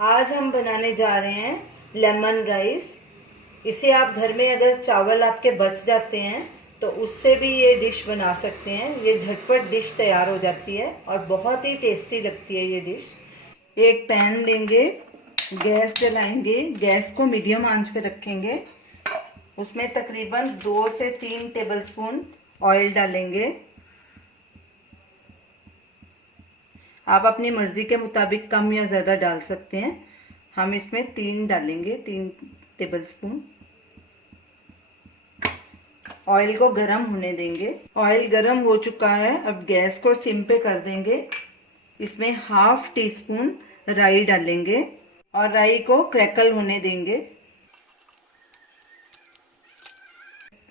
आज हम बनाने जा रहे हैं लेमन राइस। इसे आप घर में अगर चावल आपके बच जाते हैं तो उससे भी ये डिश बना सकते हैं। ये झटपट डिश तैयार हो जाती है और बहुत ही टेस्टी लगती है ये डिश। एक पैन लेंगे, गैस जलाएंगे, गैस को मीडियम आंच पे रखेंगे। उसमें तकरीबन 2 से 3 टेबलस्पून ऑयल डालेंगे। आप अपनी मर्ज़ी के मुताबिक कम या ज़्यादा डाल सकते हैं। हम इसमें 3 डालेंगे, 3 टेबलस्पून। ऑयल को गरम होने देंगे। ऑयल गरम हो चुका है, अब गैस को सिम पे कर देंगे। इसमें ½ टीस्पून राई डालेंगे और राई को क्रैकल होने देंगे।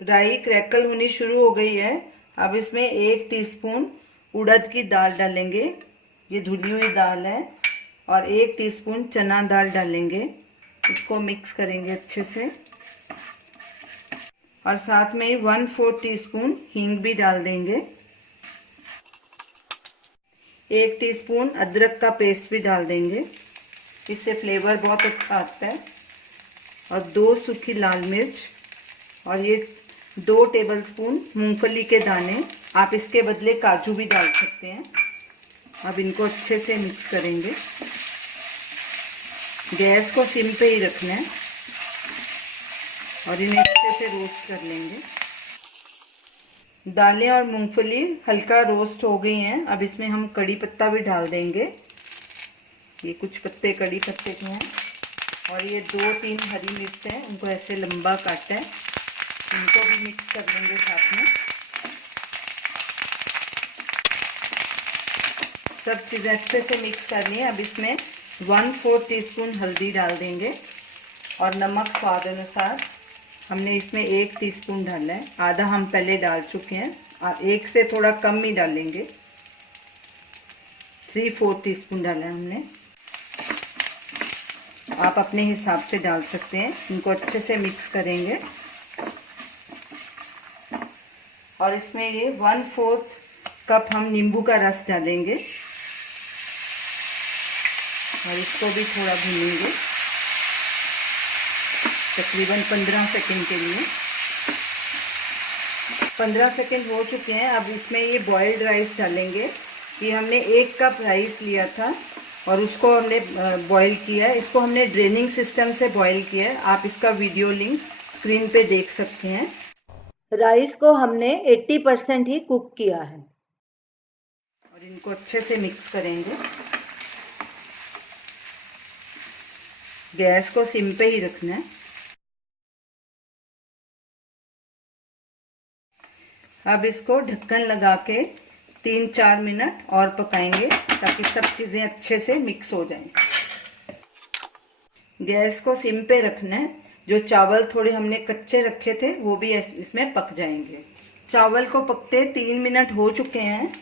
राई क्रैकल होनी शुरू हो गई है। अब इसमें 1 टीस्पून उड़द की दाल डालेंगे, ये धुली हुई दाल है, और 1 टीस्पून चना दाल डालेंगे। इसको मिक्स करेंगे अच्छे से और साथ में ही 1/4 टीस्पून हींग भी डाल देंगे। 1 टीस्पून अदरक का पेस्ट भी डाल देंगे, इससे फ्लेवर बहुत अच्छा आता है। और 2 सूखी लाल मिर्च और ये 2 टेबलस्पून मूंगफली के दाने। आप इसके बदले काजू भी डाल सकते हैं। अब इनको अच्छे से मिक्स करेंगे। गैस को सिम पे ही रखना है और इन्हें अच्छे से रोस्ट कर लेंगे। दालें और मूंगफली हल्का रोस्ट हो गई हैं। अब इसमें हम कड़ी पत्ता भी डाल देंगे। ये कुछ पत्ते कड़ी पत्ते के हैं और ये 2-3 हरी मिर्च हैं, उनको ऐसे लंबा काटा है, इनको भी मिक्स कर लेंगे साथ में। सब चीज़ें अच्छे से मिक्स करनी है। अब इसमें 1/4 टीस्पून हल्दी डाल देंगे और नमक स्वाद अनुसार। हमने इसमें 1 टीस्पून डाला है, आधा हम पहले डाल चुके हैं और 1 से थोड़ा कम ही डालेंगे। 3/4 टीस्पून डाला है हमने। आप अपने हिसाब से डाल सकते हैं। इनको अच्छे से मिक्स करेंगे और इसमें ये 1/4 कप हम नींबू का रस डालेंगे और इसको भी थोड़ा भूनेंगे तकरीबन 15 सेकंड के लिए। 15 सेकंड हो चुके हैं। अब इसमें ये बॉइल्ड राइस डालेंगे। ये हमने 1 कप राइस लिया था और उसको हमने बॉईल किया है। इसको हमने ड्रेनिंग सिस्टम से बॉईल किया है। आप इसका वीडियो लिंक स्क्रीन पे देख सकते हैं। राइस को हमने 80% ही कुक किया है और इनको अच्छे से मिक्स करेंगे। गैस को सिम पे ही रखना है। अब इसको ढक्कन लगा के 3-4 मिनट और पकाएंगे ताकि सब चीज़ें अच्छे से मिक्स हो जाएं। गैस को सिम पे रखना है। जो चावल थोड़े हमने कच्चे रखे थे वो भी इसमें पक जाएंगे। चावल को पकते 3 मिनट हो चुके हैं।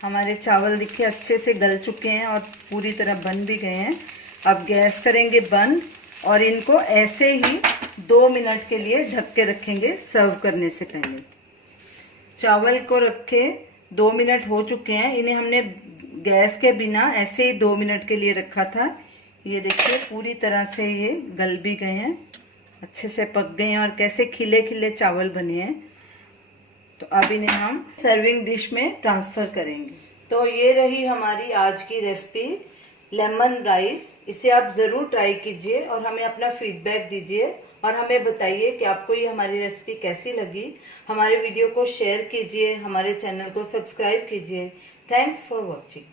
हमारे चावल देखिए अच्छे से गल चुके हैं और पूरी तरह बन भी गए हैं। अब गैस करेंगे बंद और इनको ऐसे ही 2 मिनट के लिए ढक के रखेंगे सर्व करने से पहले। चावल को रखे 2 मिनट हो चुके हैं। इन्हें हमने गैस के बिना ऐसे ही 2 मिनट के लिए रखा था। ये देखिए पूरी तरह से ये गल भी गए हैं, अच्छे से पक गए हैं और कैसे खिले खिले चावल बने हैं। तो अब इन्हें हम सर्विंग डिश में ट्रांसफ़र करेंगे। तो ये रही हमारी आज की रेसिपी लेमन राइस। इसे आप ज़रूर ट्राई कीजिए और हमें अपना फीडबैक दीजिए और हमें बताइए कि आपको ये हमारी रेसिपी कैसी लगी। हमारे वीडियो को शेयर कीजिए, हमारे चैनल को सब्सक्राइब कीजिए। Thanks for watching.